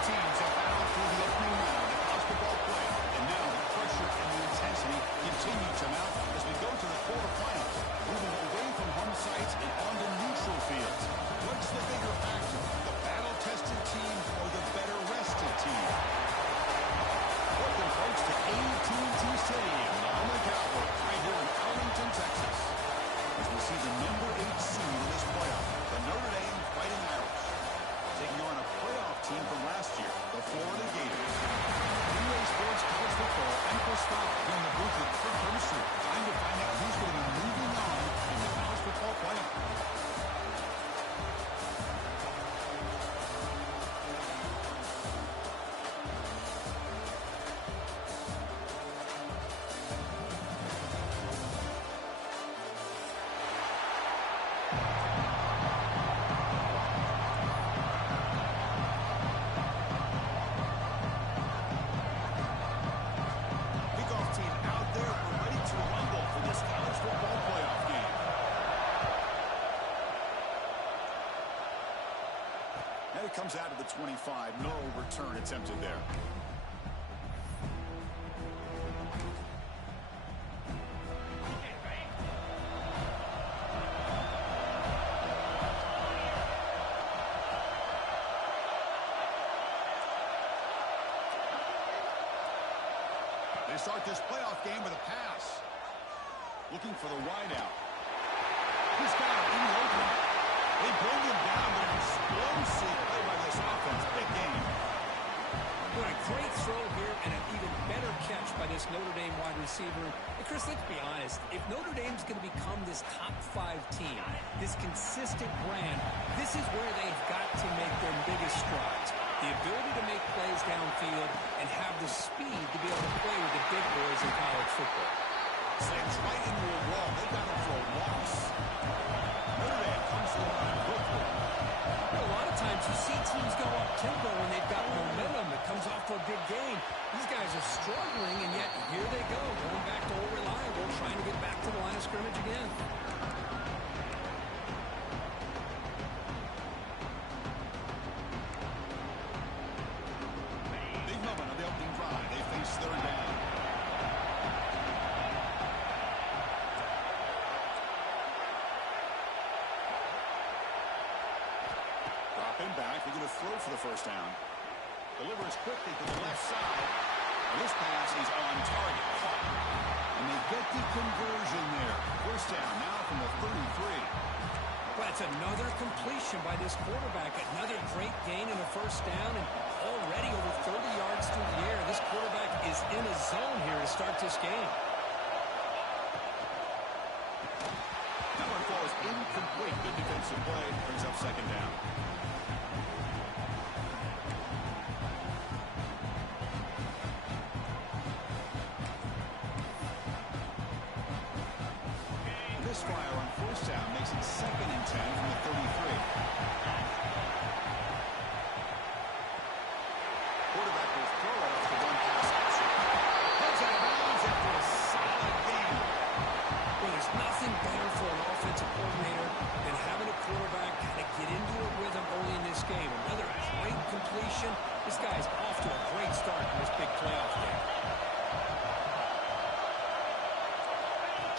teams have battled through the opening round of college football play, and now the pressure and the intensity continue to mount as we go to the quarterfinals, moving away from home sites and onto neutral fields. What's the bigger factor, the battle-tested team or the better-rested team? Welcome, folks, to AT&T Stadium, the home of the Cowboys, right here in Arlington, Texas, as we see the number 8 seed in this playoff, the Notre Dame Fighting Irish, taking on a playoff team from last year, the Florida Gators. EA Sports College Football and Chris Fowler here in the booth with Kirk Herbstreit, trying to find out who's going to be moving on in the college football playoff. Comes out of the 25. No return attempted there. They start this playoff game with a pass. Looking for the wideout. He's got it in the opening. They bring him down, but an explosive play by this offense. Big game. What a great throw here and an even better catch by this Notre Dame wide receiver. And Chris, let's be honest. If Notre Dame's going to become this top 5 team, this consistent brand, this is where they've got to make their biggest strides. The ability to make plays downfield and have the speed to be able to play with the big boys in college football. Slams right into a wall. They got him for a loss. Notre Dame comes to the line quickly. A lot of times you see teams go up tempo when they've got momentum that comes off to a big game. These guys are struggling, and yet here they go, going back to old reliable, trying to get back to the line of scrimmage again. Big moment of the opening drive. They face third down. Back. They're going to throw for the first down. Delivers quickly to the left side. And this pass is on target. And they get the conversion there. First down now from the 33. Well, it's another completion by this quarterback. Another great gain in a first down. And already over 30 yards through the air. This quarterback is in a zone here to start this game. That one falls incomplete. Good defensive play. Brings up second down. Fire on first down makes it 2nd and 10 from the 33. Quarterback will throw it off the run pass option. Heads out of bounds after a solid game. Well, there's nothing better for an offensive coordinator than having a quarterback kind of get into a rhythm early in this game. Another great completion. This guy's off to a great start in this big playoff game.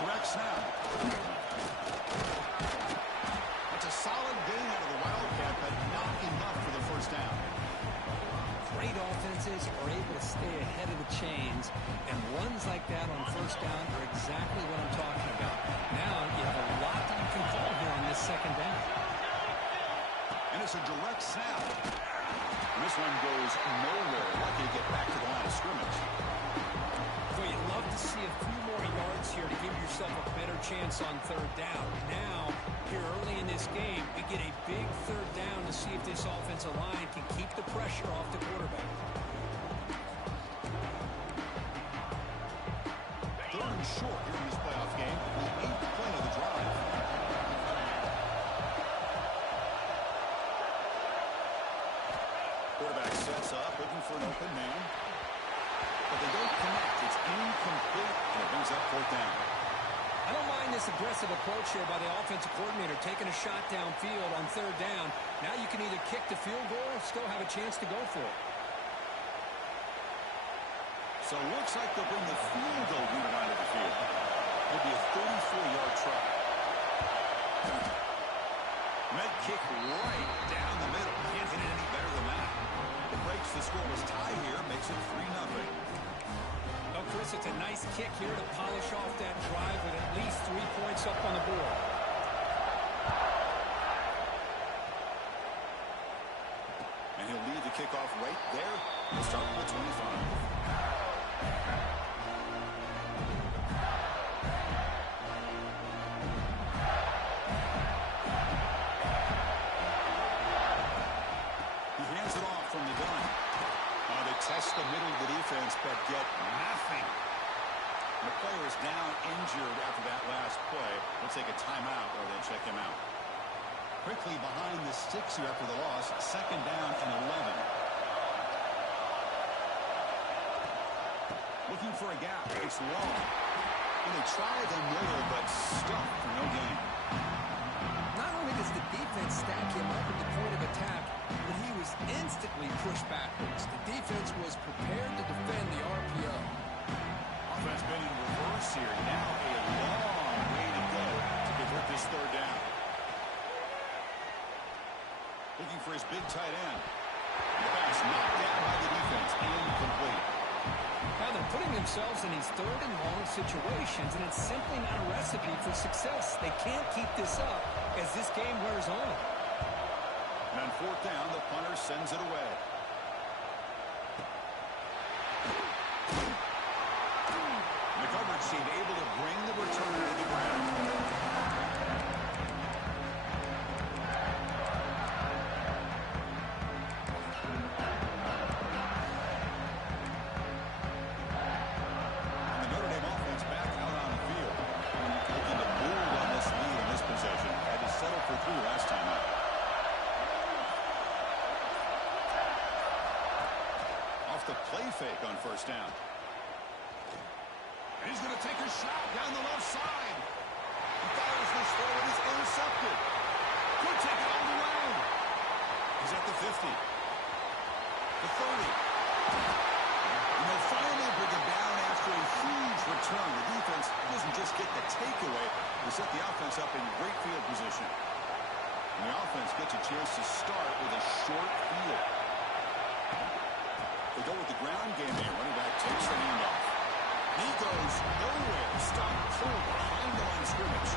Direct snap. That's a solid gain out of the Wildcat, but not enough for the first down. Great offenses are able to stay ahead of the chains, and runs like that on first down are exactly what I'm talking about. Now you have a lot that you can call here on this second down. And it's a direct snap. And this one goes nowhere. Lucky to get back to the line of scrimmage. Well, you'd love to see a few more yards here to give yourself a better chance on third down. Now, here early in this game, we get a big third down to see if this offensive line can keep the pressure off the quarterback. Third and short here in this playoff game. The 8th play of the drive. Quarterback sets up, looking for an open man. But they don't connect. It's incomplete, and it brings up fourth down. I don't mind this aggressive approach here by the offensive coordinator, taking a shot downfield on third down. Now you can either kick the field goal or still have a chance to go for it. So it looks like they'll bring the field goal unit onto the field. It'll be a 34-yard try. Med kick right down the middle. Can't hit it any better than that. It breaks the scoreless tie here, makes it 3-0. Oh, Chris, it's a nice kick here to polish off that drive with at least 3 points up on the board. And he'll lead the kickoff right there. We'll start with the 25. Test the middle of the defense, but get nothing. The player is down injured after that last play. We'll take a timeout or then check him out. Quickly behind the sticks here after the loss. 2nd down and 11. Looking for a gap. It's long. And they try the middle, but stuck for no gain. Not only does the defense stack him up at the point of attack, but he was instantly pushed backwards. The defense was prepared to defend the RPO. Offense been in reverse here. Now a long way to go to convert this 3rd down. Looking for his big tight end. The pass knocked down by the defense. Incomplete. Now they're putting themselves in these 3rd and long situations, and it's simply not a recipe for success. They can't keep this up as this game wears on. And on 4th down, the punter sends it away. The coverage team able to bring the returner to the ground. And the Notre Dame offense back out on the field. Looking to build on this lead in this possession. Had to settle for 3 last time out. The play fake on 1st down. And he's going to take a shot down the left side. He fires this throw and is intercepted. Could take it all the way. He's at the 50. The 30. And they'll finally bring him down after a huge return. The defense doesn't just get the takeaway. They set the offense up in great field position. And the offense gets a chance to start with a short field. They go with the ground game here. Running back takes the handoff. He goes nowhere. Stopped cold behind the line of scrimmage.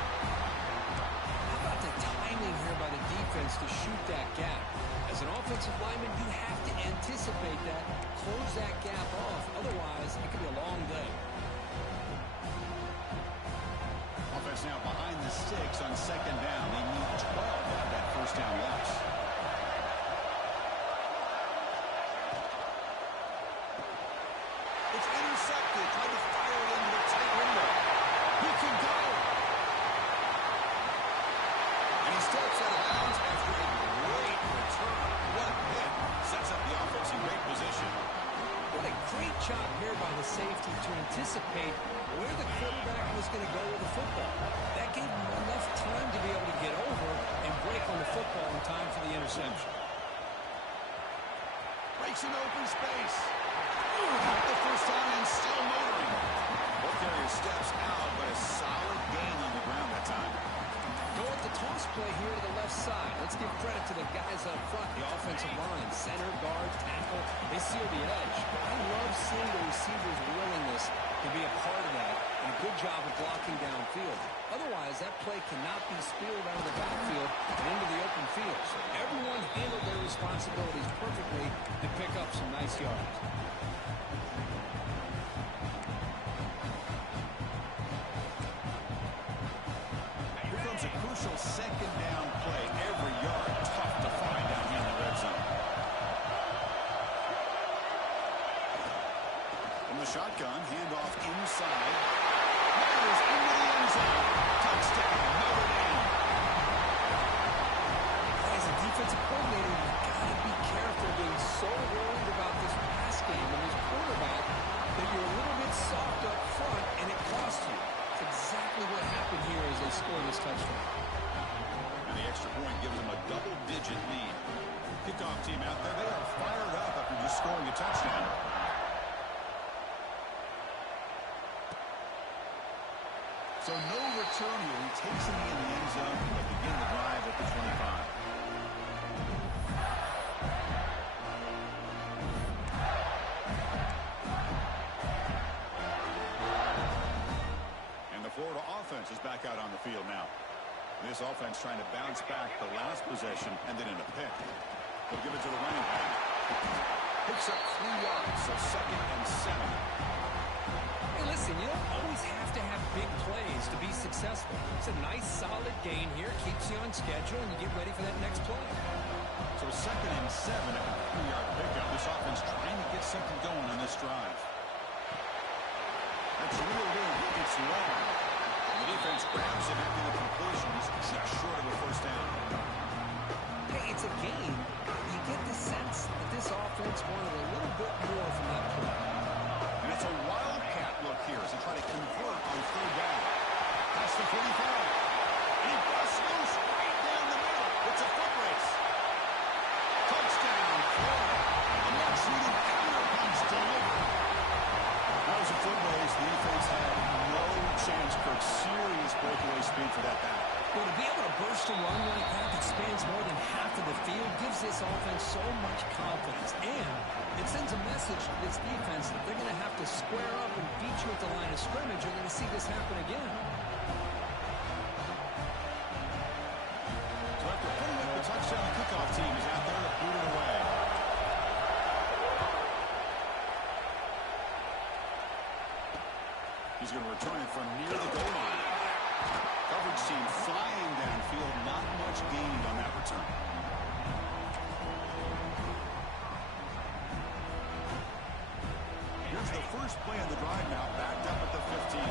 How about the timing here by the defense to shoot that gap? As an offensive lineman, you have to anticipate that, close that gap off. Otherwise, it could be a long day. Offense now behind the sticks on 2nd down. They need 12 to have that 1st down loss. Intercepted, tried to fire it into the tight window. He can go. And he steps out of bounds after a great return. What a hit. Sets up the offense in great position. What a great job here by the safety to anticipate where the quarterback was going to go with the football. That gave him enough time to be able to get over and break on the football in time for the interception. Breaks in open space. The 1st down and still motoring. Both carriers steps out, but a solid gain on the ground that time. Go with the toss play here to the left side. Let's give credit to the guys up front, the offensive line, center, guard, tackle. They seal the edge. I love seeing the receivers' willingness to be a part of that, and a good job of blocking downfield. Otherwise, that play cannot be spilled out of the backfield and into the open field. So everyone handled their responsibilities perfectly to pick up some nice yards. A crucial 2nd down play. Every yard tough to find down here in the red zone. From the shotgun, handoff inside. Myers into the end zone. Touchdown, Notre Dame. As a defensive coordinator, you've got to be careful being so worried about this pass game and this quarterback that you're a little bit soft up front and it costs you. It's exactly what happened team out there. They are fired up after just scoring a touchdown. So no return here. He takes it in the end zone. They begin the drive at the 25. And the Florida offense is back out on the field now. This offense trying to bounce back the last possession and then in a pick. They'll give it to the running back. Picks up 3 yards, so 2nd and 7. Hey, listen, you don't always have to have big plays to be successful. It's a nice, solid gain here. Keeps you on schedule, and you get ready for that next play. So 2nd and 7 at a 3-yard pickup. This offense trying to get something going on this drive. That's reeled in. It's long. The defense grabs him after the completion. He's just short of a first down. Hey, it's a game. You get the sense that this offense wanted a little bit more from that play. And it's a wildcat look here as they try to convert on 3rd down. That's the 45. And he busts loose right down the middle. It's a foot race. Touchdown, Florida. A much-needed counter punch delivered. That was a foot race. The defense had no chance for serious breakaway speed for that back. Well, to be able to burst a run like that that spans more than half of the field gives this offense so much confidence. And it sends a message to this defense that they're going to have to square up and beat you at the line of scrimmage. You're going to see this happen again. So after putting up the touchdown, the kickoff team is out there to boot it away. He's going to return it from near the goal line. Coverage team flying downfield. Not much gained on that return. Here's the first play of the drive now, backed up at the 15.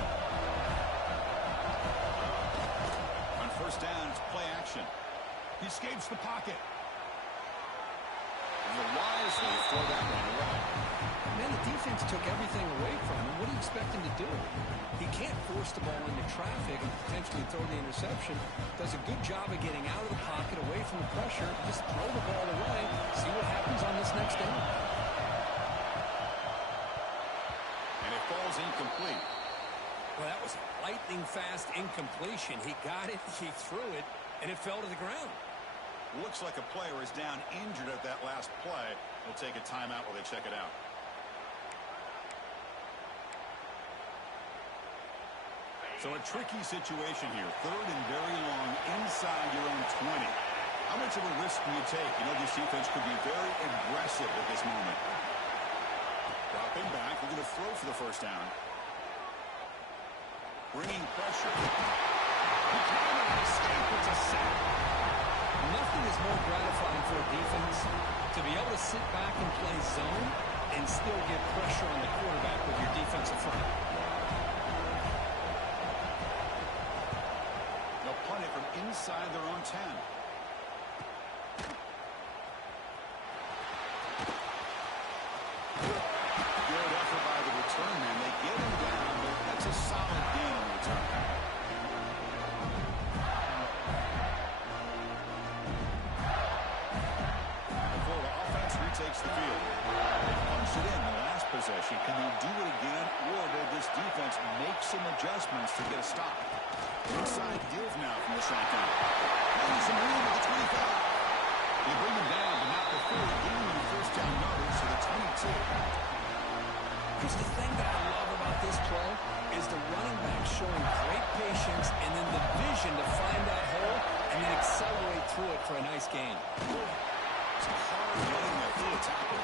On 1st down, it's play action. He escapes the pocket. And the wisely throw that one away. Man, the defense took everything away from him. What do you expect him to do? He can't force the ball into traffic and potentially throw the interception. Does a good job of getting out of the pocket, away from the pressure. Just throw the ball away. See what happens on this next down. And it falls incomplete. Well, that was a lightning-fast incompletion. He got it, he threw it, and it fell to the ground. Looks like a player is down injured at that last play. They'll take a timeout while they check it out. So a tricky situation here. 3rd and very long inside your own 20. How much of a risk do you take? You know, this defense could be very aggressive at this moment. Dropping back. We're going to throw for the first down. Bringing pressure. He cannot escape. It's a sack. Nothing is more gratifying for a defense to be able to sit back and play zone and still get pressure on the quarterback with your defensive front. They'll punt it from inside their own 10. Good effort by the return man. They get him down, but that's a solid gain on return. The Florida offense retakes the field. They punched it in the last possession. Can they do it again, or will this defense make some adjustments to get a stop? Inside deals now from the shotgun. Maybe some room at the 25. They bring him down, but not before gaining the first down yardage to the 22. Here's the thing that I love about this play is the running back showing great patience and then the vision to find that hole and then accelerate through it for a nice gain. It's hard getting that through a tackle.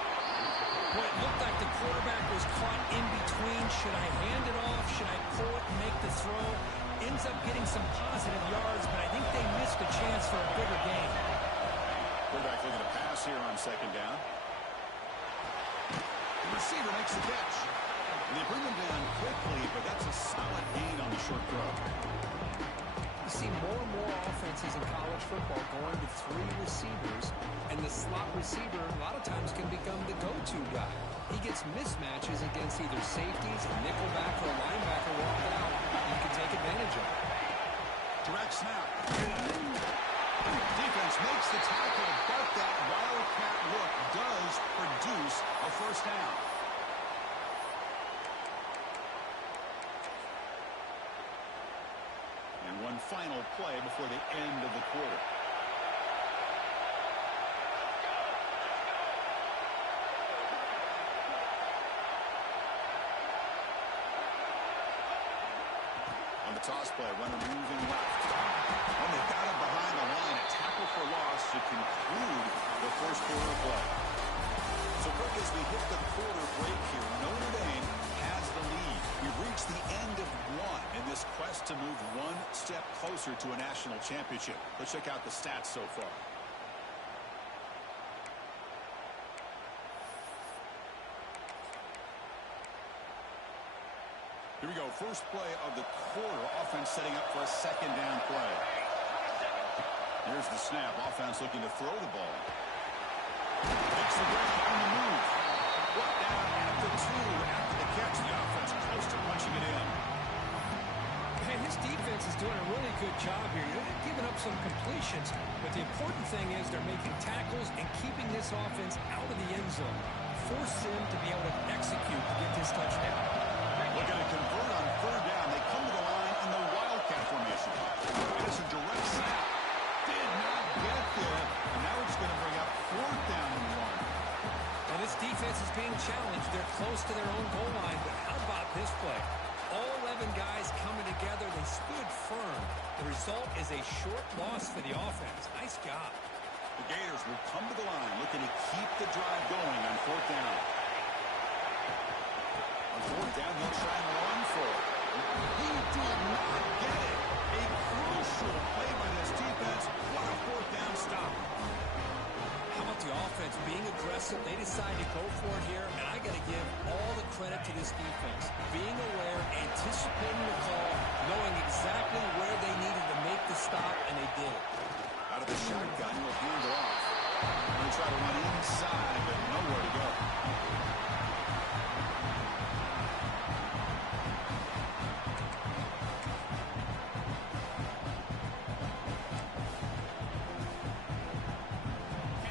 Well, it looked like the quarterback was caught in between. Should I hand it off? Should I pull it and make the throw? Ends up getting some positive yards, but I think they missed a chance for a bigger gain. Quarterback looking to pass here on 2nd down. The receiver makes the catch. And they bring him down quickly, but that's a solid gain on the short throw. You see more and more offenses in college football going to 3 receivers, and the slot receiver a lot of times can become the go-to guy. He gets mismatches against either safeties, a nickelback, or a linebacker walking out. You can take advantage of it. Direct snap. Defense makes the tackle, but that wildcat look does produce a first down. And one final play before the end of the quarter. On the toss play, runner moving left. And they got him behind the line. A tackle for loss to conclude the first quarter play. So, Rick, as we hit the quarter break here, Notre Dame has the lead. We've reached the end of one in this quest to move one step closer to a national championship. Let's check out the stats so far. Here we go. First play of the quarter. Offense setting up for a second down play. Here's the snap. Offense looking to throw the ball. Takes the break on the move. Brought down at the 2 after the catch. The offense close to punching it in. And his defense is doing a really good job here. They're giving up some completions, but the important thing is they're making tackles and keeping this offense out of the end zone. Force them to be able to execute to get this touchdown. Looking to convert on third down. They come to the line in the wildcat formation. And it's a direct snap. Did not get there. And now it's going to bring up fourth down and 1. And this defense is being challenged. They're close to their own goal line. But how about this play? All 11 guys coming together. They stood firm. The result is a short loss for the offense. Nice job. The Gators will come to the line looking to keep the drive going on fourth down. On fourth down, they'll try and run for it. He did not get it. A crucial play by this defense. What a fourth down stop. How about the offense being aggressive? They decided to go for it here, and I got to give all the credit to this defense. Being aware, anticipating the call, knowing exactly where they needed to make the stop, and they did it. Out of the shotgun, he'll hand it off. He'll try to run inside, but nowhere to go.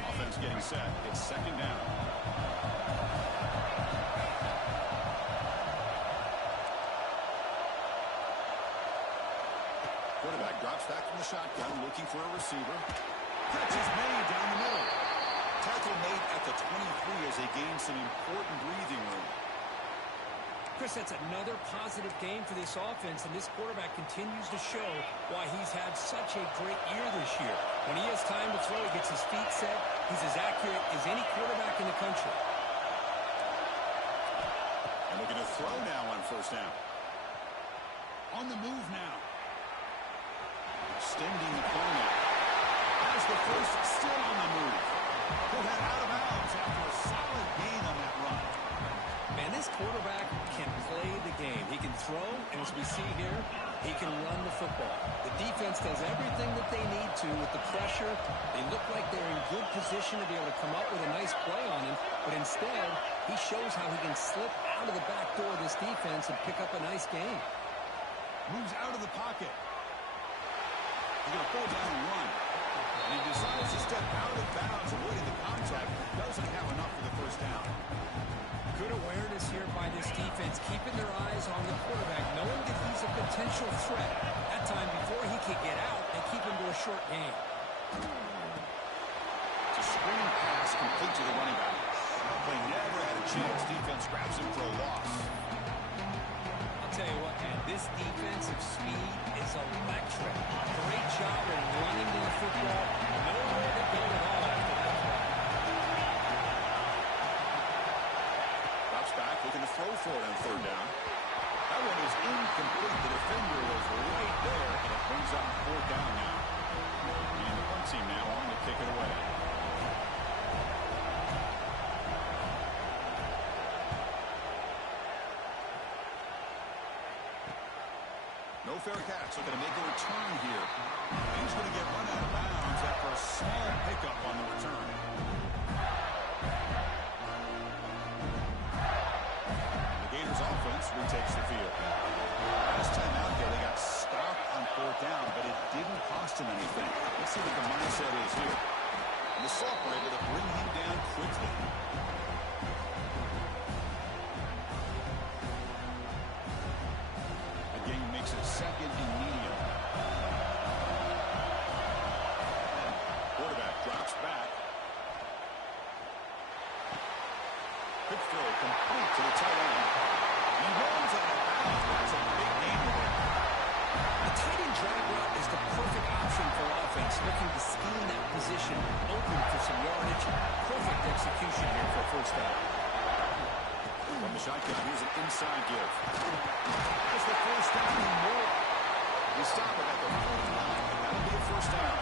Offense getting set. It's second down. Quarterback drops back from the shotgun, looking for a receiver. Catch is made down the middle. Tackle made at the 23 as they gain some important breathing room. Chris, that's another positive game for this offense, and this quarterback continues to show why he's had such a great year this year. When he has time to throw, he gets his feet set. He's as accurate as any quarterback in the country. And looking to throw now on first down. On the move now. Extending the play now. Has the first still on the move. He'll head out of bounds after a solid gain on that run. Man, this quarterback can play the game. He can throw, and as we see here, he can run the football. The defense does everything that they need to with the pressure. They look like they're in good position to be able to come up with a nice play on him, but instead, he shows how he can slip out of the back door of this defense and pick up a nice game. Moves out of the pocket. He's going to pull down and run. And he decides to step out of bounds, avoiding the contact. Doesn't have enough for the first down. Good awareness here by this defense, keeping their eyes on the quarterback, knowing that he's a potential threat. That time before he could get out and keep him to a short game. It's a screen pass complete to the running back. Play never had a chance. Defense grabs him for a loss. I'll tell you what, man, this defensive speed is electric. Great job of running to the football. Nowhere to go at all after that play. Drops back, looking to throw for it on third down. That one is incomplete. The defender was right there, and it brings up fourth down now. And the punt team now on to kick it away. No fair catch. Looking to make a return here. He's going to get run out of bounds after a small pickup on the return. The Gators offense retakes the field. Last time out there, they got stopped on on fourth down, but it didn't cost him anything. Let's see what the mindset is here. And the Salt were able to bring him down quickly. Again, makes it second and medium. Quarterback drops back. Quick throw complete to the tight end. He rolls out of bounds. That's a big gain there. A tight end drag route is the perfect option for offense, looking to scheme that position open for some yardage. Perfect execution here for first down. From the shotgun, here's an inside give. It's the first down and more. They stop it at the 49. That'll be a first down.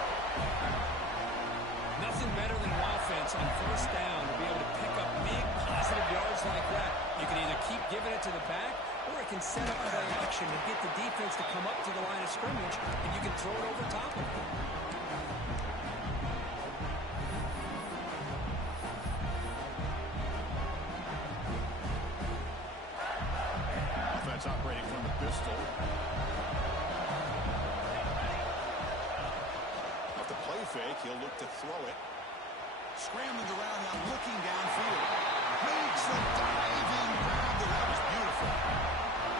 Nothing better than an offense on first down to be able to pick up big positive yards like that. You can either keep giving it to the back, or it can set up play action and get the defense to come up to the line of scrimmage, and you can throw it over top of them. Offense operating from the pistol. Off the play fake, he'll look to throw it. Scrambling around now, looking downfield. Makes the diving grab. That was beautiful.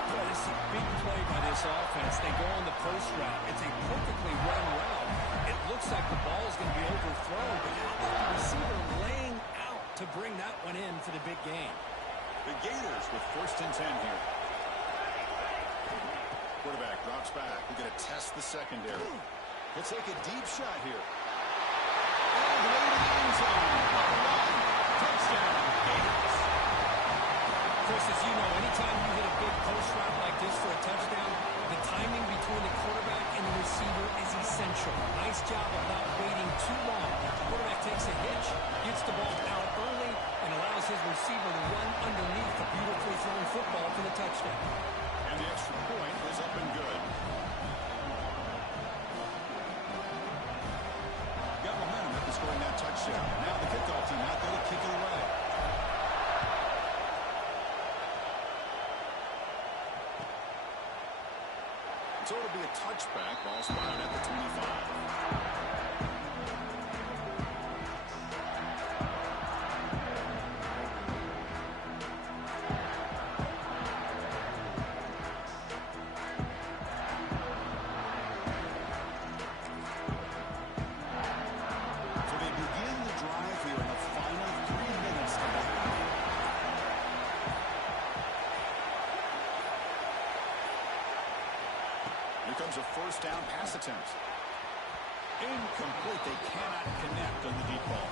Boy, this is a big play by this offense. They go on the post route. It's a perfectly run route. It looks like the ball is going to be overthrown, but how about the receiver laying out to bring that one in for the big game? The Gators with first and 10 here. Quarterback drops back. We're going to test the secondary. He'll take a deep shot here. And way to the end zone. Touchdown, Gators. Chris, as you know, anytime you hit a big post route like this for a touchdown, the timing between the quarterback and the receiver is essential. Nice job of not waiting too long. The quarterback takes a hitch, gets the ball out early, and allows his receiver to run underneath the beautifully thrown football for the touchdown. And the extra point is up and good. Got momentum after scoring that touchdown. Now the kickoff team out there to kick it away. So it'll be a touchback. Ball spotted at the 25. Comes a first down pass attempt. Incomplete. They cannot connect on the deep ball.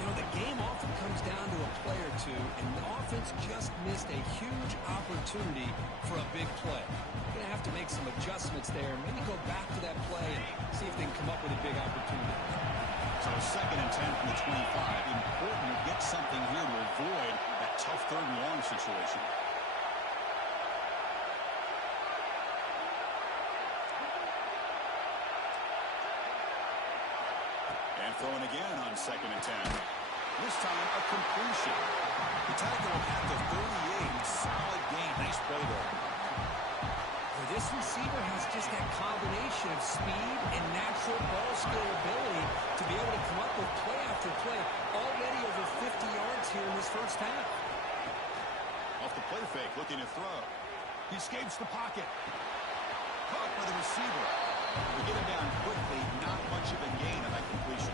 You know, the game often comes down to a play or two, and the offense just missed a huge opportunity for a big play. They're going to have to make some adjustments there, maybe go back to that play and see if they can come up with a big opportunity. So second and 10 from the 25. Important to get something here to avoid that tough third and long situation. And throwing again on second and 10. This time a completion. The tackle at the 38. Solid gain. Nice play there. Well, this receiver has just that combination of speed and natural ball skill ability to be able to come up with play after play. Already over 50 yards here in this first half. Off the play fake, looking to throw. He escapes the pocket. Caught by the receiver. We get him down quickly. Not much of a gain on that completion.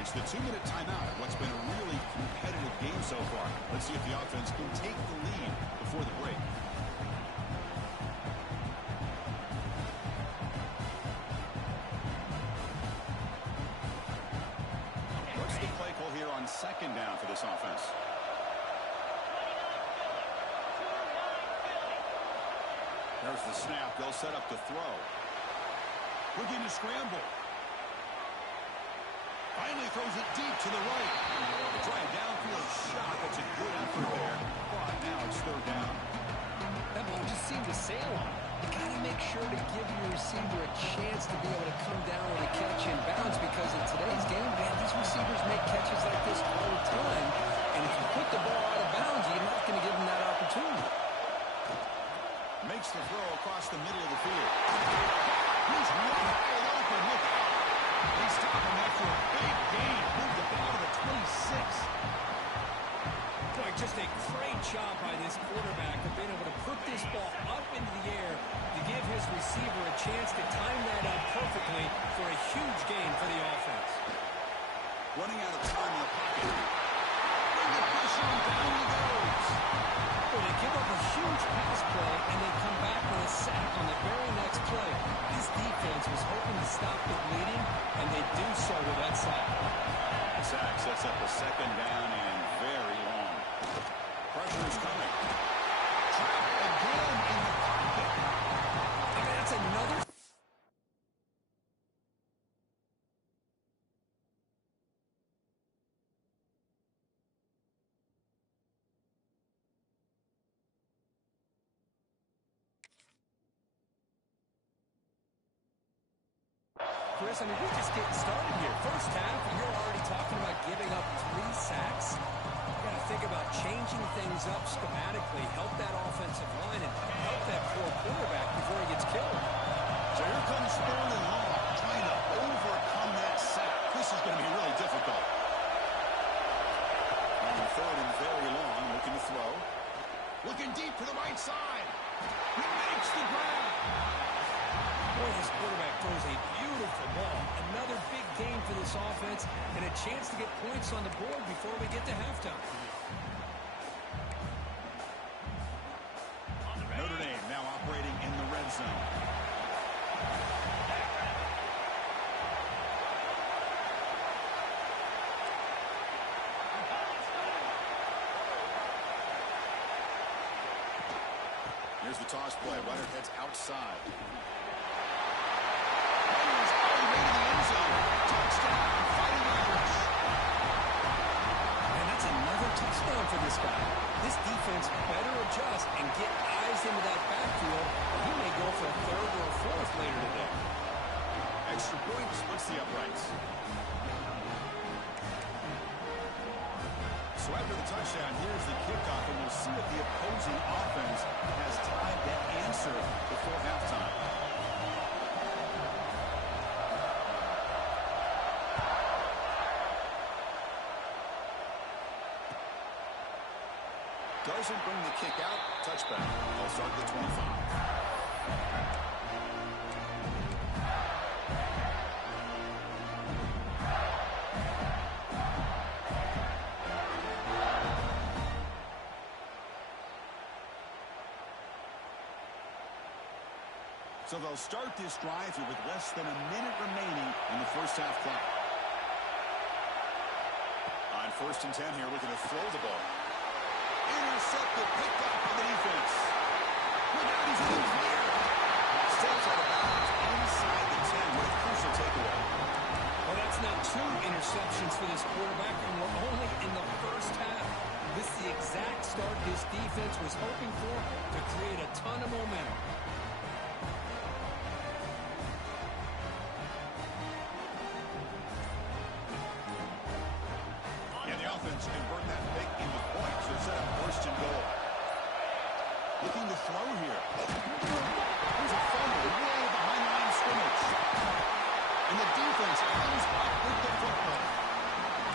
It's the 2-minute timeout of what's been a really competitive game so far. Let's see if the offense can take the lead before the break. What's the play call here on second down for this offense? There's the snap. They'll set up the throw. Looking to scramble. Finally throws it deep to the right. They try a downfield shot. That's a good effort there. But now it's third down. That ball just seemed to sail on. You got to make sure to give your receiver a chance to be able to come down with a catch in bounds, because in today's game, man, these receivers make catches like this all the time. And if you put the ball out of bounds, you're not going to give them that opportunity. They stop him after a big gain. Moved the ball to the 26. Boy, just a great job by this quarterback of being able to put this ball up into the air to give his receiver a chance to time that up perfectly for a huge gain for the offense. Running out of time in the pocket. Bring the pressure and down he goes. Well, they give up a huge pass play, and they come back with a sack on the very next play. This defense was hoping to stop the bleeding, and they do so with that sack. The sack sets up a second down and very long. Pressure is coming. Trapped again in the pocket. I mean, that's another... Chris, I mean, we're just getting started here. First half, and you're already talking about giving up 3 sacks. You got to think about changing things up schematically, help that offensive line, and help that poor quarterback before he gets killed. So here comes Sterling Long trying to overcome that sack. This is going to be really difficult. On third and very long, looking to throw. Looking deep to the right side. He makes the grab. Boy, this quarterback throws a beautiful ball. Another big game for this offense and a chance to get points on the board before we get to halftime. Notre Dame now operating in the red zone. Here's the toss play. Runner heads outside. Runners all the way to the end zone. Touchdown, Fighting Irish. And that's another touchdown for this guy. This defense better adjust and get eyes into that backfield, or he may go for a third or a fourth later today. Extra point splits the uprights. So after the touchdown, here's the kickoff, and we'll see if the opposing offense has tied that answer before halftime. Doesn't bring the kick out. Touchback. They'll start at the 25. So they'll start this drive here with less than a minute remaining in the first half clock. On 1st and 10 here, looking to throw the ball. Intercepted, picked up by the defense. Look out, he's in the clear. Steps out of bounds inside the 10. What a crucial takeaway. Well, that's now 2 interceptions for this quarterback, and we're only in the first half. This is the exact start this defense was hoping for to create a ton of momentum. Convert that pick into points or set up 1st and goal. Looking to throw here. There's a fumble way behind the line of scrimmage. And the defense comes up with the football.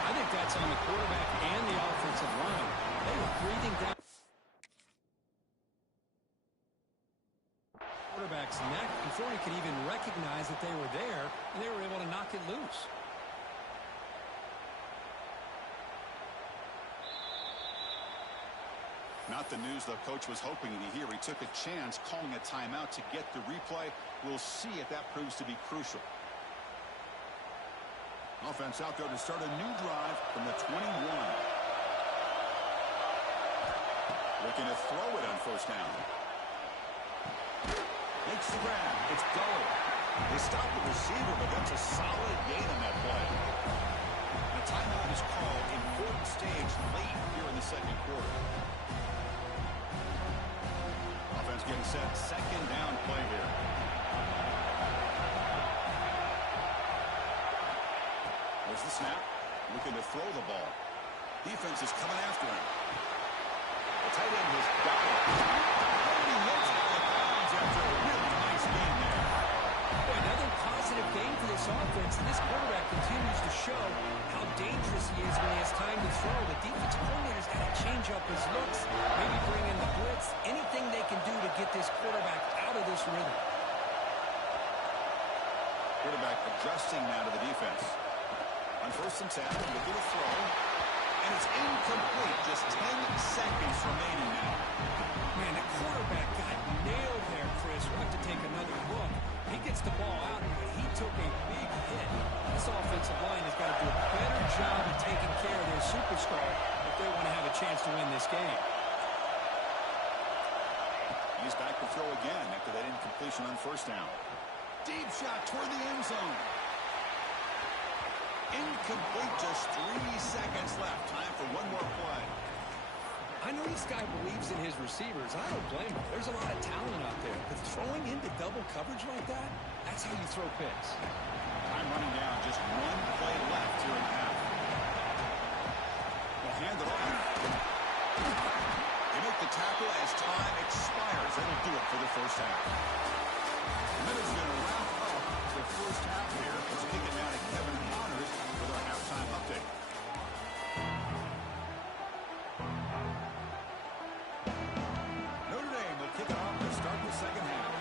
I think that's on the quarterback and the offensive line. They were breathing down quarterback's neck before he could even recognize that they were there, and they were able to knock it loose. Not the news the coach was hoping to hear. He took a chance calling a timeout to get the replay. We'll see if that proves to be crucial. Offense out there to start a new drive from the 21. Looking to throw it on 1st down. Makes the grab. It's Gull. They stop the receiver, but that's a solid gain on that play. The timeout is called. Important stage late here in the 2nd quarter. Offense getting set. 2nd down play here. There's the snap. Looking to throw the ball. Defense is coming after him. The tight end has got it. He looks out of bounds after a really nice game there. Another positive game for this offense. This quarterback throw, the defensive coordinator's got to change up his looks, maybe bring in the blitz, anything they can do to get this quarterback out of this rhythm. Quarterback adjusting now to the defense. On 1st and 10, looking to throw. And it's incomplete. Just 10 seconds remaining now. Man, the quarterback got nailed there, Chris. We'll have to take another look. He gets the ball out, but he took a big hit. This offensive line has got to do a better job of taking care of their superstar if they want to have a chance to win this game. He's back to throw again after that incompletion on 1st down. Deep shot toward the end zone. Incomplete, just 3 seconds left. Time for one more play. I know this guy believes in his receivers. I don't blame him. There's a lot of talent out there. But throwing into double coverage like that, that's how you throw picks. Time running down. Just one play left here in the half. They'll hand it off. They make the tackle as time expires. That'll do it for the first half. And that is going to wrap up the first half here. Let's kick it down to Kevin Connors with our halftime update. Notre Dame will kick it off to start the second half.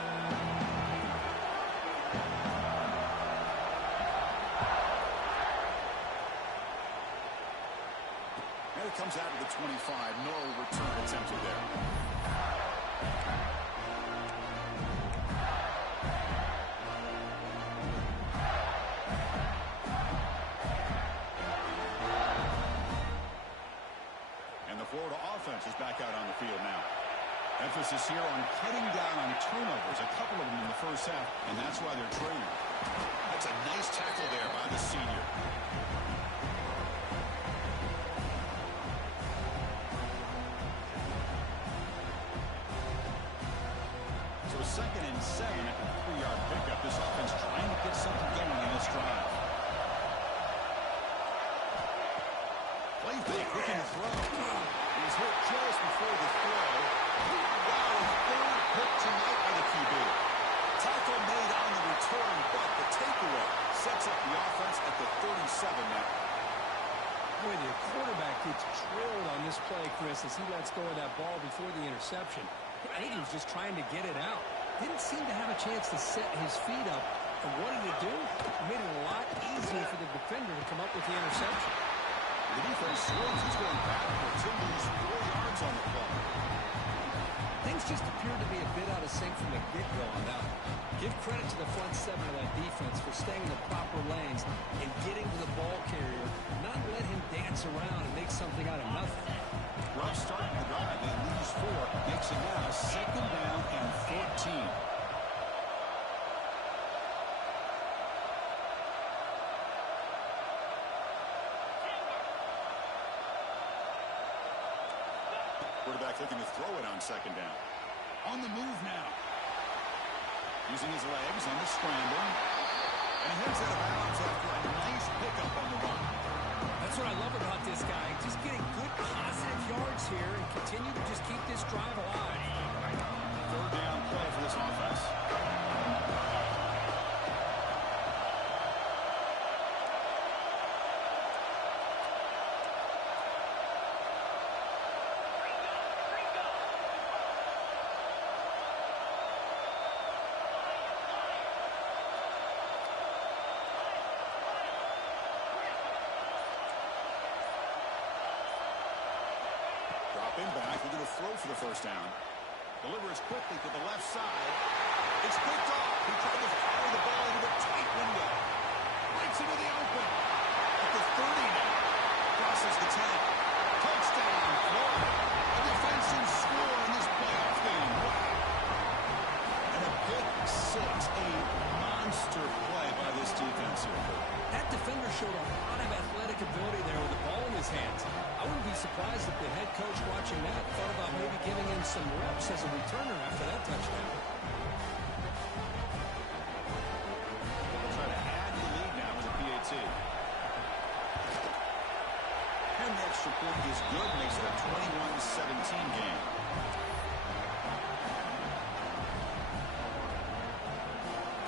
And it comes out of the 25. No return attempted there. Florida offense is back out on the field now. Emphasis here on cutting down on turnovers, a couple of them in the first half, and that's why they're trailing. That's a nice tackle there by the senior. So 2nd and 7 at the 3-yard pickup. This offense trying to get something going in this drive. Play fake, looking to throw. He's hit just before the throw. Wow, third pick tonight by the QB. Tackle made on the return, but the takeaway sets up the offense at the 37 now. Boy, the quarterback gets drilled on this play, Chris, as he lets go of that ball before the interception. I think he was just trying to get it out. Didn't seem to have a chance to set his feet up. And what did it do? It made it a lot easier for the defender to come up with the interception. The defense swerves. He's going backwards. He'll lose 4 yards on the play. Things just appeared to be a bit out of sync from the get-go on that one. Give credit to the front 7 of that defense for staying in the proper lanes and getting to the ball carrier, not let him dance around and make something out of nothing. Rough start to the drive. They lose 4. Makes it now 2nd down and 14. Quarterback looking to throw it on 2nd down. On the move now. Using his legs on the scramble. And he heads out of bounds after a nice pickup on the run. That's what I love about this guy. Just getting good positive yards here and continue to just keep this drive alive. 3rd down play for this offense. Dropping back, looking to throw for the 1st down. Delivers quickly to the left side. It's picked off. He tried to fire the ball into the tight window. Breaks into the open. At the 30 now. Crosses the 10. Touchdown, Florida. A defensive score in this playoff game. Wow. And a pick 6. A monster play by this defense here. That defender showed a lot of athletic ability there with the ball in his hands. I wouldn't be surprised if the head coach watching that thought about maybe giving him some reps as a returner after that touchdown. They'll try to add to the lead now with a PAT. And the extra point is good. Makes it a 21-17 game.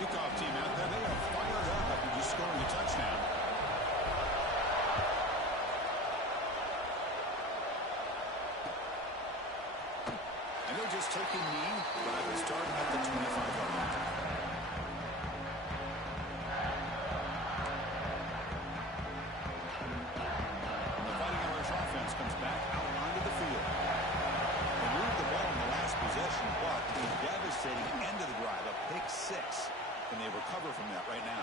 Kickoff team out there. They are fired up after just scoring a touchdown. taking knee, but I will start at the 25-yard line. The Fighting Irish offense comes back out onto the field. They moved the ball in the last possession, but a devastating end of the drive, a pick six. Can they recover from that right now?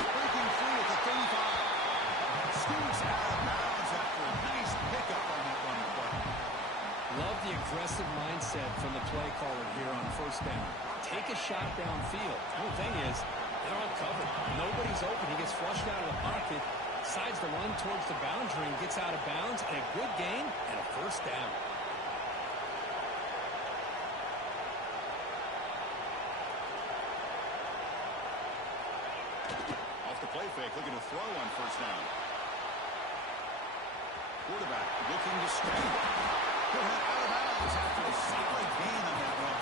Breaking free at the 35. Scoots out of bounds after a nice pickup on that run play. Love the aggressive mindset from the play caller here on first down. Take a shot downfield. The only thing is, they're all covered. Nobody's open. He gets flushed out of the pocket, decides to run towards the boundary and gets out of bounds, and a good gain and a first down. Off the play fake, looking to throw on first down. Quarterback looking to scramble. He'll head out of bounds after a solid gain on that run.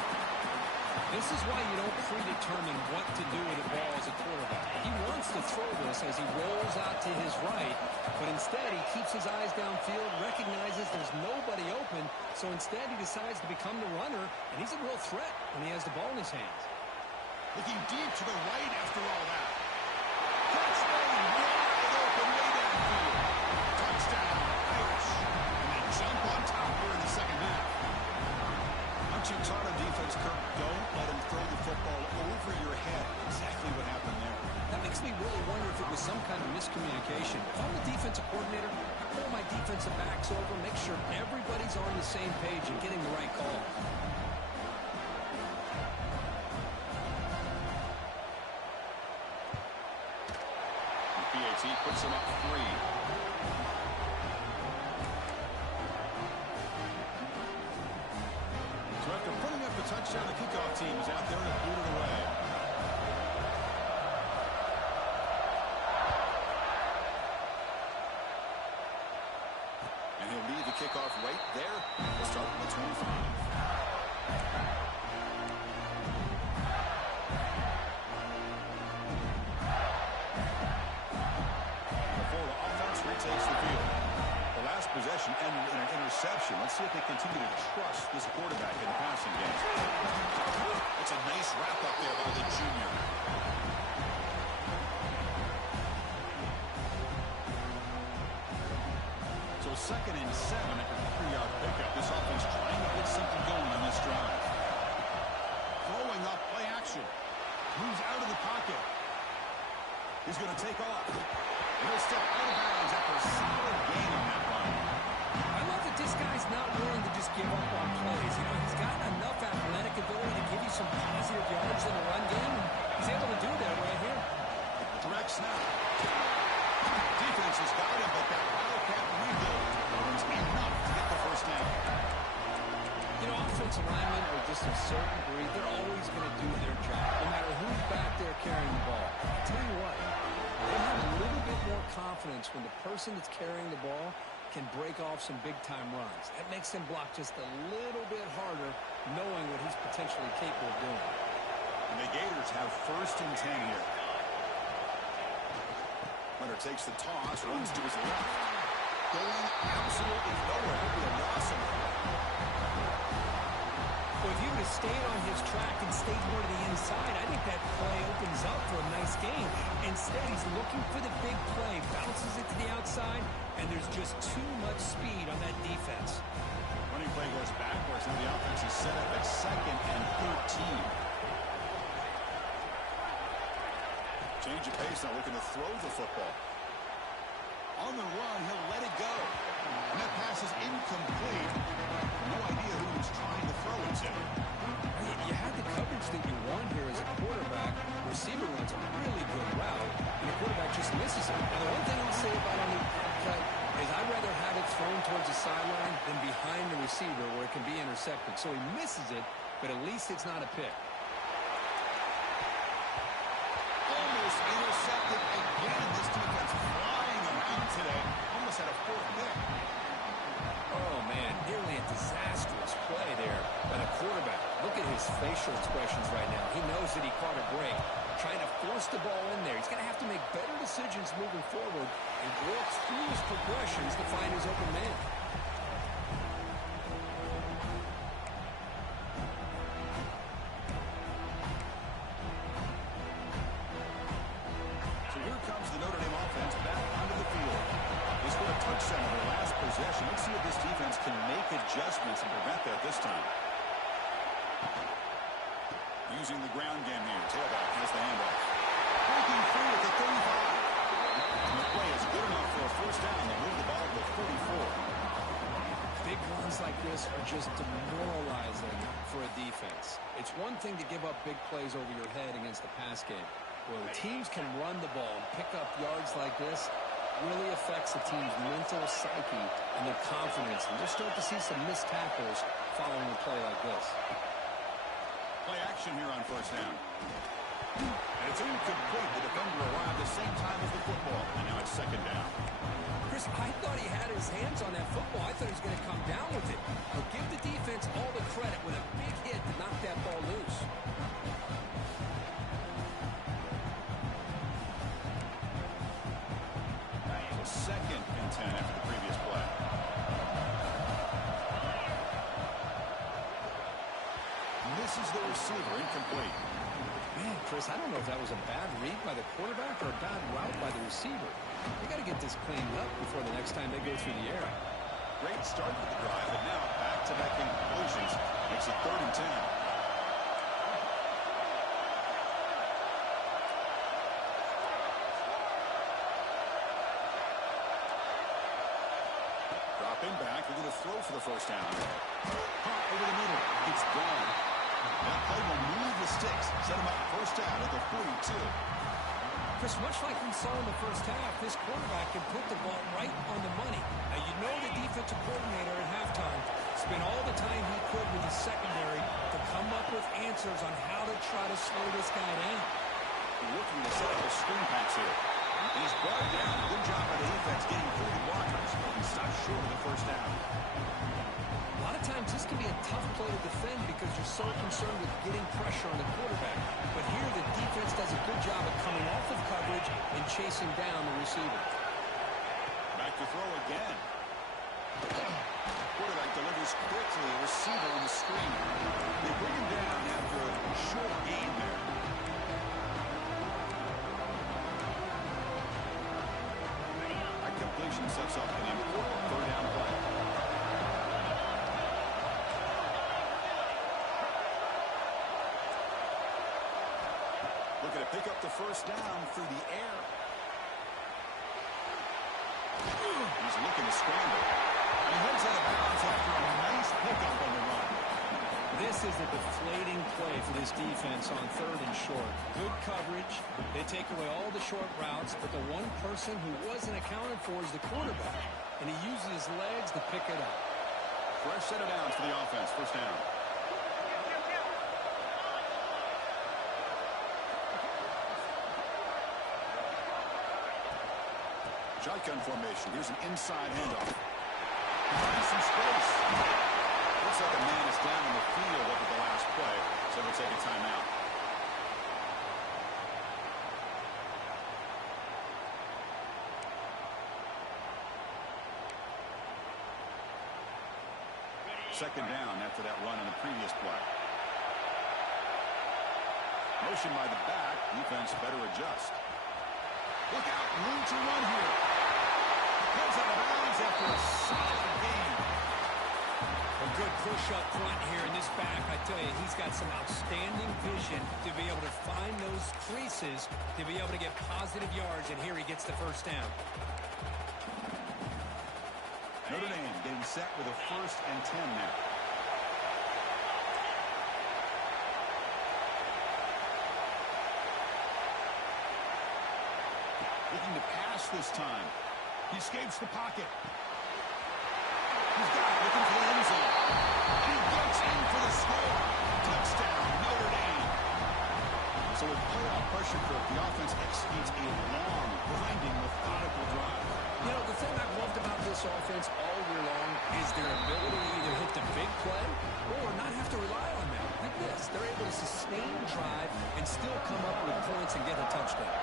This is why you don't predetermine what to do with the ball as a quarterback. He wants to throw this as he rolls out to his right, but instead he keeps his eyes downfield, recognizes there's nobody open, so instead he decides to become the runner, and he's a real threat when he has the ball in his hands. Looking deep to the right after all that. Catch made wide open way downfield. Touchdown, Irish. And they jump on top here in the second half. Aren't you taught on defense, Kirk? Don't let him throw the football over your head. Exactly what happened there. That makes me really wonder if it was some kind of miscommunication. If I'm the defensive coordinator, I pull my defensive backs over, make sure everybody's on the same page and getting the right call. PAT puts him up 3. So after putting up the touchdown, the kickoff team is out there to boot it away. And he'll lead the kickoff right there. We'll start with the 25. Takes the field. The last possession ended in an interception. Let's see if they continue to trust this quarterback in the passing game. That's a nice wrap-up there by the junior. So 2nd and 7 after the 3-yard pickup. This offense trying to get something going on this drive. Throwing up, play action. Moves out of the pocket. He's going to take off. He'll step out of bounds after a solid gain on that run. I love that this guy's not willing to just give up on plays. You know, he's got enough athletic ability to give you some positive yards in the run game, and he's able to do that right here. Direct snap. Defense has got him, but that Wildcat rebuild was enough to get the first down. You know, offensive linemen are just a certain breed. They're always going to do their job, no matter who's back there carrying the ball. I tell you what, they have a little bit more confidence when the person that's carrying the ball can break off some big-time runs. That makes them block just a little bit harder, knowing what he's potentially capable of doing. And the Gators have 1st and 10 here. Hunter takes the toss, runs to his left. Going absolutely nowhere. It'll be a loss of it. Well, if he would have stayed on his track and stayed more to the inside, I think that play opens up for a nice game. Instead, he's looking for the big play, bounces it to the outside, and there's just too much speed on that defense. Running play goes backwards, and the offense is set up at 2nd and 13. Change of pace, now looking to throw the football. On the run, he'll let it go. And that pass is incomplete. No idea who he was trying to throw it to. You had the coverage that you want here as a quarterback. Receiver runs a really good route, and the quarterback just misses it. Now, the one thing I'll say about on the cut is I'd rather have it thrown towards the sideline than behind the receiver where it can be intercepted. So he misses it, but at least it's not a pick. Almost intercepted again. This defense flying around today. Almost had a 4th pick. Oh, man, nearly a disastrous play there by the quarterback. Look at his facial expressions right now. He knows that he caught a break, trying to force the ball in there. He's going to have to make better decisions moving forward and work through his progressions to find his open man. center, their last possession. Let's see if this defense can make adjustments and prevent that this time. Using the ground game here. Tailback has the handoff. Breaking free at the 35. And the play is good enough for a first down. They move the ball to the 44. Big runs like this are just demoralizing for a defense. It's one thing to give up big plays over your head against the pass game. When teams can run the ball and pick up yards like this, really affects the team's mental psyche and their confidence. And you'll start to see some missed tackles following a play like this. Play action here on first down. And it's incomplete. The defender arrived at the same time as the football. And now it's second down. Chris, I thought he had his hands on that football. I thought he was going to come down with it. But give the defense all the credit with a big hit to knock that ball loose. So 2nd and 10 after the previous play. Misses the receiver, incomplete. Man, Chris, I don't know if that was a bad read by the quarterback or a bad route by the receiver. They got to get this cleaned up before the next time they go through the air. Great start with the drive, but now back-to-back incompletions makes it 3rd and 10. Dropping back, they're going to throw for the first down. Hot over the middle, it's gone. That play will move the sticks, set them up first down at the 42. Chris, much like we saw in the first half, this quarterback can put the ball right on the money. Now, you know the defensive coordinator at halftime spent all the time he could with the secondary to come up with answers on how to try to slow this guy down. Looking to set up a screen pass here. He's brought down. Good job by the defense getting through the blockers. He stopped short of the first down. A lot of times this can be a tough play to defend because you're so concerned with getting pressure on the quarterback. But here the defense does a good job of coming off of coverage and chasing down the receiver. Back to throw again. Quarterback delivers quickly. A receiver on the screen. They bring him down after a short gain there. That completion sets up an important 3rd down play. Looking to pick up the first down through the air. He's looking to scramble. And he heads out of bounds after a nice pickup on the run. This is a deflating play for this defense on 3rd and short. Good coverage. They take away all the short routes, but the one person who wasn't accounted for is the quarterback. And he uses his legs to pick it up. Fresh set of downs for the offense. First down. Shotgun formation. Here's an inside handoff. Finds some space. Looks like a man is down on the field after the last play, so we'll take a timeout. Second down after that run in the previous play. Motion by the back. Defense better adjust. Look out, room to run here. Heads out of bounds after a solid gain. A good push up front here in this back. I tell you, he's got some outstanding vision to be able to find those creases, to be able to get positive yards, and here he gets the first down. Notre Dame getting set with a 1st and 10 now. Looking to pass this time. He escapes the pocket. He's got it, looking for the end zone. And he gets in for the score. Touchdown, Notre Dame. So with playoff pressure curve, the offense executes a long, grinding, methodical drive. You know, the thing I've loved about this offense all year long is their ability to either hit the big play or not have to rely on that. Like this, they're able to sustain drive and still come up with points and get a touchdown.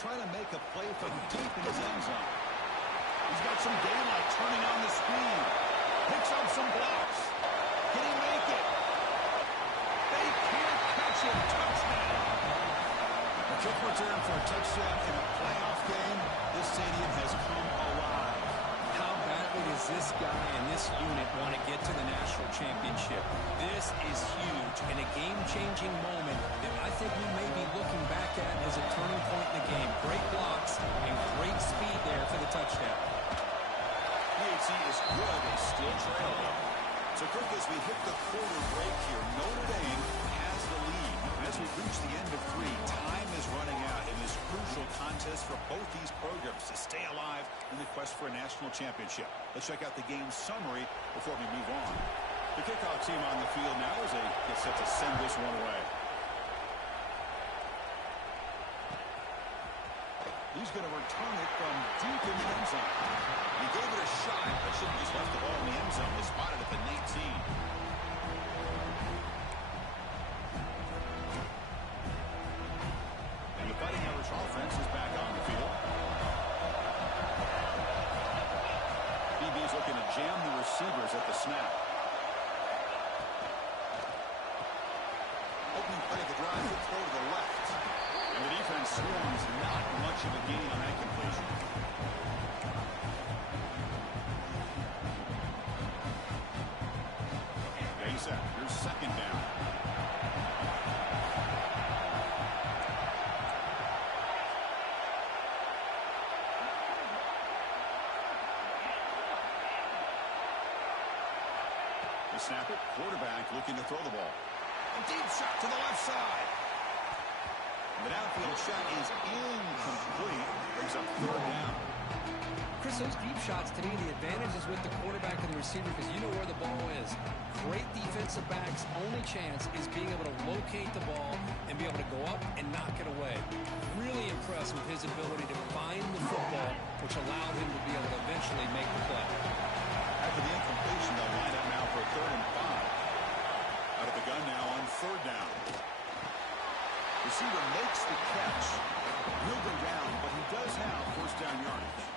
Trying to make a play from deep in his end zone. He's got some daylight turning on the screen. Picks up some blocks. Can he make it? They can't catch him. Touchdown. Kick return for a touchdown in a playoff game. This stadium has come alive. How badly does this guy and this unit want to get to the national championship? This is huge and a game-changing moment that I think we may be looking back at as a turning point in the game. Great blocks and great speed there for the touchdown. PHC is good. They still trail, though. So, quick as we hit the quarter break here, Notre Dame has the lead. As we reach the end of 3, time is running out in this crucial contest for both these programs to stay alive in the quest for a national championship. Let's check out the game summary before we move on. The kickoff team on the field now as they get set to send this one away. He's going to return it from deep in the end zone. He gave it a shot, but should have just left the ball in the end zone. They spotted at the 19. And the Fighting Irish offense is back on the field. BB's looking to jam the receivers at the snap. Opening play of the drive, good throw to the left. And the defense swarms not much of a gain on that completion. Set. Here's second down. They snap it. Quarterback looking to throw the ball. A deep shot to the left side. The downfield shot is incomplete. Brings up third down. Chris, those deep shots, to me, the advantage is with the quarterback and the receiver because you know where the ball is. Great defensive backs' only chance is being able to locate the ball and be able to go up and knock it away. Really impressed with his ability to find the football, which allowed him to be able to eventually make the play. After the incompletion, they'll line up now for 3rd and 5. Out of the gun now on 3rd down. Receiver makes the catch. He'll go down, but he does have 1st down yardage.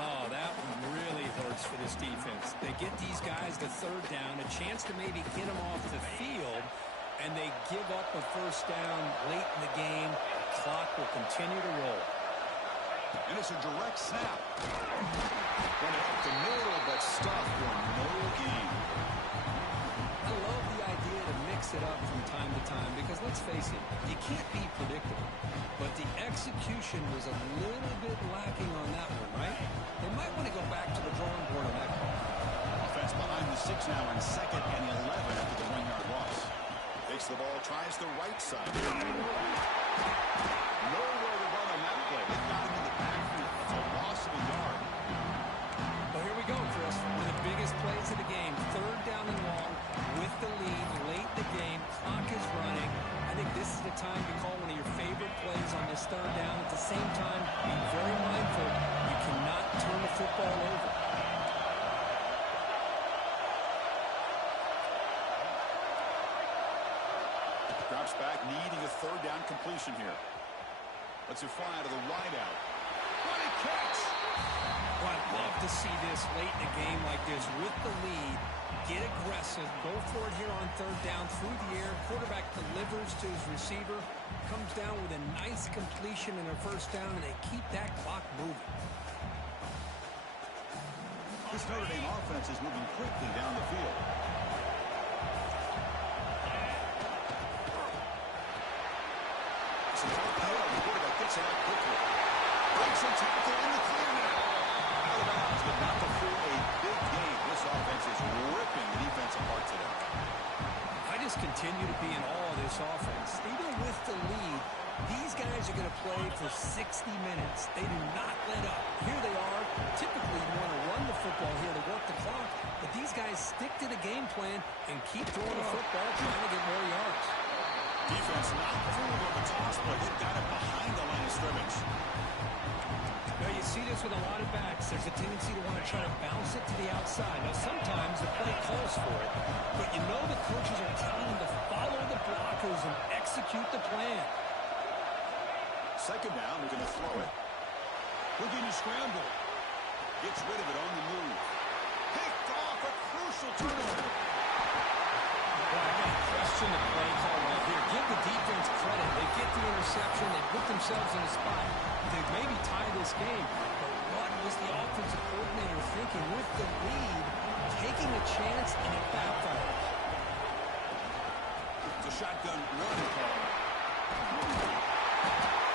Oh, that one really hurts for this defense. They get these guys the 3rd down, a chance to maybe get them off the field, and they give up a 1st down late in the game. The clock will continue to roll. And it's a direct snap. Running up the middle, but stopped for no gain. I love the idea to mix it up from time to time because, let's face it, you can't be predictable. But the execution was a little bit lacking on that one, right? They might want to go back to the drawing board on that call. Offense behind the 6 now on 2nd and 11 after the 1-yard loss. Takes the ball, tries the right side. Nowhere to run on that play. They got him in the backfield. It's a loss of a yard. Well, here we go, Chris. One of the biggest plays of the game. 3rd down and long with the lead late in the game. Clock is running. I think this is the time to call one of your favorite plays on this 3rd down. At the same time, be very mindful. You cannot turn the football over. Drops back, needing a 3rd down completion here. Lets it fly to the wideout. What a catch! Well, I'd love to see this late in a game like this with the lead. Get aggressive. Go for it here on 3rd down through the air. Quarterback delivers to his receiver. Comes down with a nice completion in their 1st down, and they keep that clock moving. This Notre Dame offense is moving quickly down the field. The quarterback gets it out quickly. Breaks a tackle in the clear now. Out of bounds, but not before a big game. This offense is ripping the defense apart today. I just continue to be in awe of this offense. Even with the lead, these guys are going to play for 60 minutes. They do not let up. Here they are. Typically, you want to run the football here to work the clock, but these guys stick to the game plan and keep throwing the football, trying to get more yards. Defense not fooled on the toss play. They got it behind the line of scrimmage. Now, you see this with a lot of backs. There's a tendency to want to try to bounce it to the outside. Now, sometimes the play calls for it, but you know the coaches are telling them to follow the blockers and execute the plan. 2nd down, they're going to throw it. Looking to scramble. Gets rid of it on the move. Picked off, a crucial turnover. Well, I got to question the play call right here. Give the defense credit. They get the interception. They themselves in a spot to maybe tie this game. But what was the offensive coordinator thinking with the lead, taking a chance, and it backfires? It's a shotgun run call.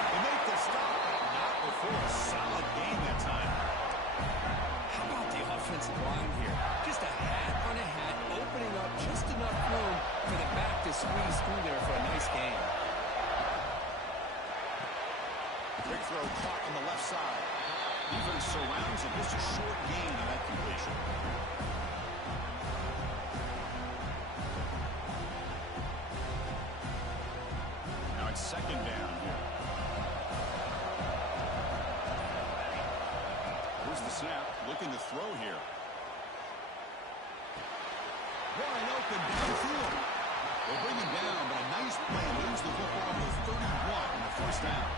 They make the stop. Not before a solid game that time. How about the offensive line here? Just a hat on a hat, opening up just enough room for the back to squeeze through there for a nice game. Quick throw caught on the left side. Defense surrounds it. Just a short gain on that completion. Now it's second down here. Here's the snap. Looking to throw here. Wide open downfield. They'll bring him down, but a nice play wins the football to 31 in the first down.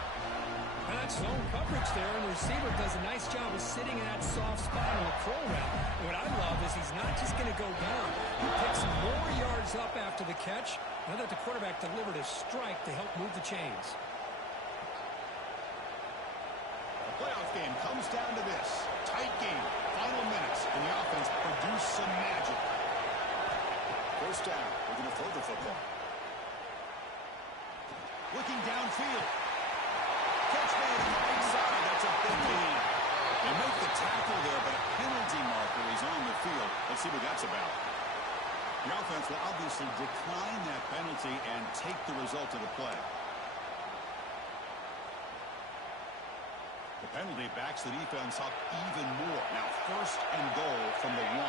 And that's zone coverage there, and the receiver does a nice job of sitting in that soft spot on a throw route. And what I love is he's not just going to go down. He picks more yards up after the catch. Now that the quarterback delivered a strike to help move the chains. The playoff game comes down to this. Tight game, final minutes, and the offense produced some magic. First down, we're going to throw the football. Looking downfield. Catch made on the right side. That's a big lead. They make the tackle there, but a penalty marker is on the field. Let's see what that's about. The offense will obviously decline that penalty and take the result of the play. The penalty backs the defense up even more. Now first and goal from the 1.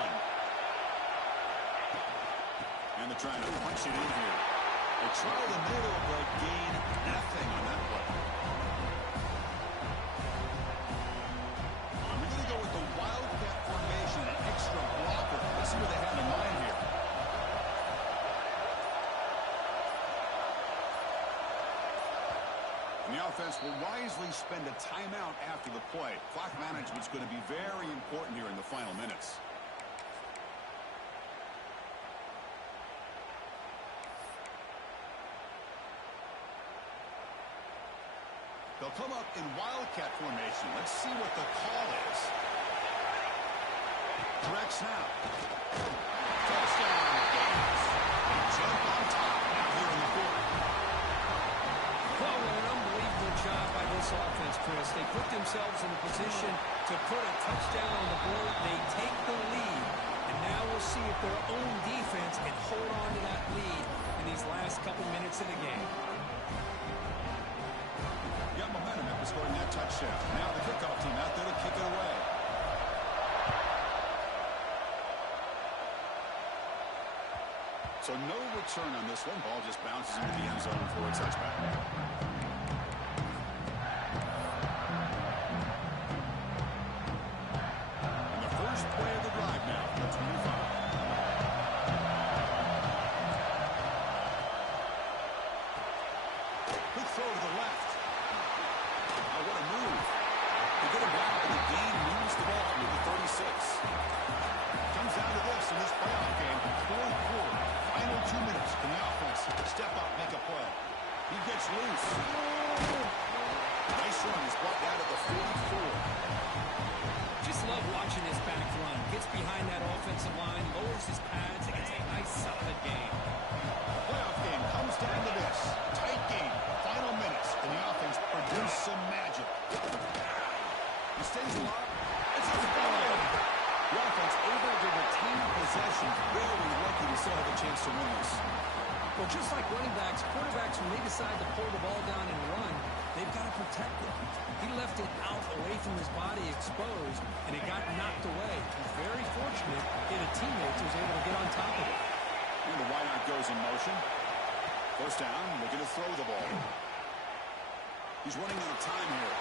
And they're trying to punch it in here. They try the middle, but gain nothing on that play. I'm going to go with the wildcat formation, an extra blocker. Let's see what they have in mind here. And the offense will wisely spend a timeout after the play. Clock management's going to be very important here in the final minutes. They'll come up in wildcat formation. Let's see what the call is. Direct snap. Touchdown, Gators. They jump on top now here in the fourth. Well, an unbelievable job by this offense, Chris. They put themselves in a position to put a touchdown on the board. They take the lead. And now we'll see if their own defense can hold on to that lead in these last couple minutes of the game. Got momentum after scoring that touchdown. Now the kickoff team out there to kick it away. So no return on this one. Ball just bounces into the end zone for a touchback. And the first play of the drive now from the 25. Quick throw to the left. What a move. They get him down, and the gain moves the ball with the 36. Comes down to this in this playoff game. Fourth quarter. Final 2 minutes. Can the offense step up, make a play? He gets loose. Nice run. He's brought down at the 44. Just love watching this back run. Gets behind that offensive line, lowers his pads, and gets a nice solid game. The playoff game comes down to this. Tight game. Final minutes. Can the offense produce some magic? He stays alive. It's a foul. The offense able to retain possession. Very lucky to still have a chance to win this. Well, just like running backs, quarterbacks, when they decide to pull the ball down and run, they've got to protect it. He left it out away from his body exposed, and it got knocked away. He's very fortunate that a teammate was able to get on top of it. And the wideout goes in motion. First down, looking to throw the ball. He's running out of time here.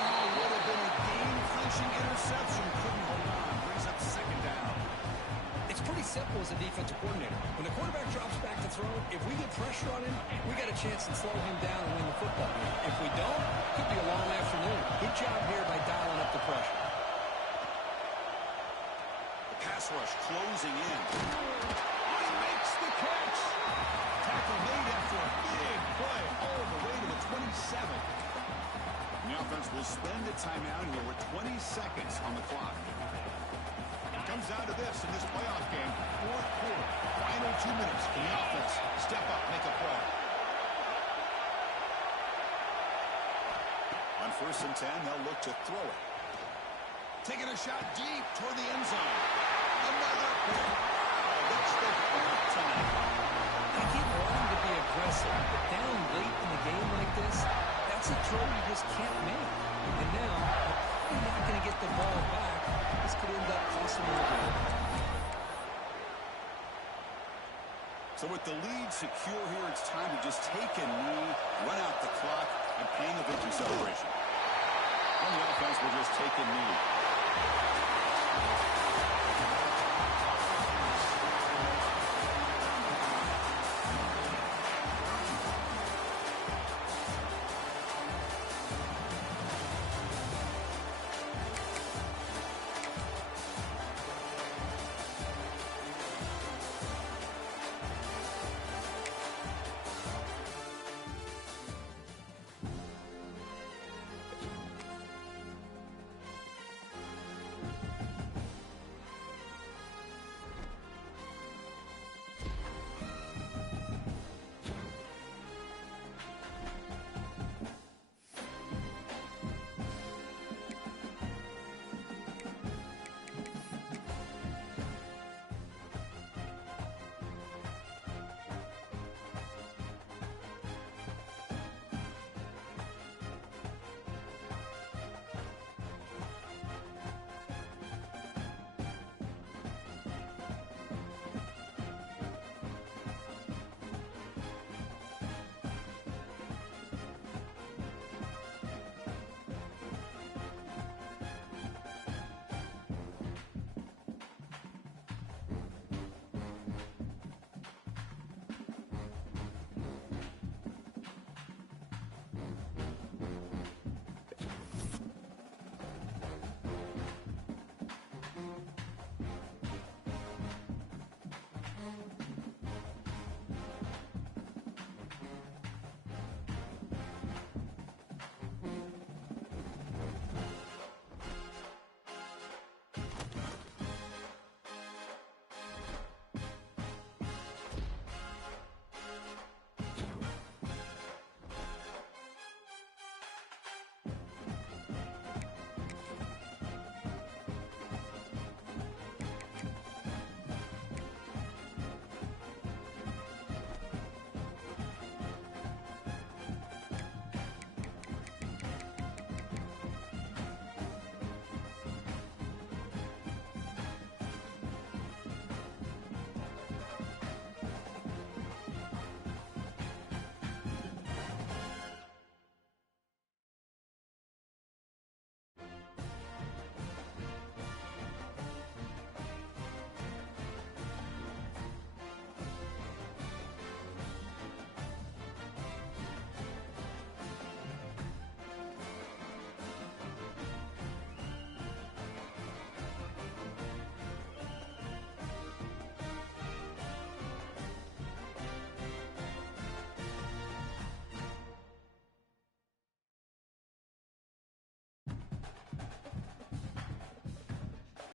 Oh, would have been a game-clinching interception. Couldn't hold on. Brings up second down. It's pretty simple as a defensive coordinator. When the quarterback drops back to throw, if we get pressure on him, we got a chance to slow him down and win the football game. If we don't, it could be a long afternoon. Good job here by dialing up the pressure. The pass rush closing in. He makes the catch. Tackle made after a big play all the way to the 20. a timeout here with 20 seconds on the clock. It comes down to this in this playoff game. Fourth quarter. Final 2 minutes. Can the offense step up, make a play? On 1st and 10, they'll look to throw it. Taking a shot deep toward the end zone. Another pick. Wow, that's the 4th time. They keep wanting to be aggressive, but down late in the game like this, that's a throw you just can't make. And now, they're not going to get the ball back. This could end up costing them a game. So with the lead secure here, it's time to just take a knee, run out the clock, and paying a victory celebration. And the offense will just take a knee.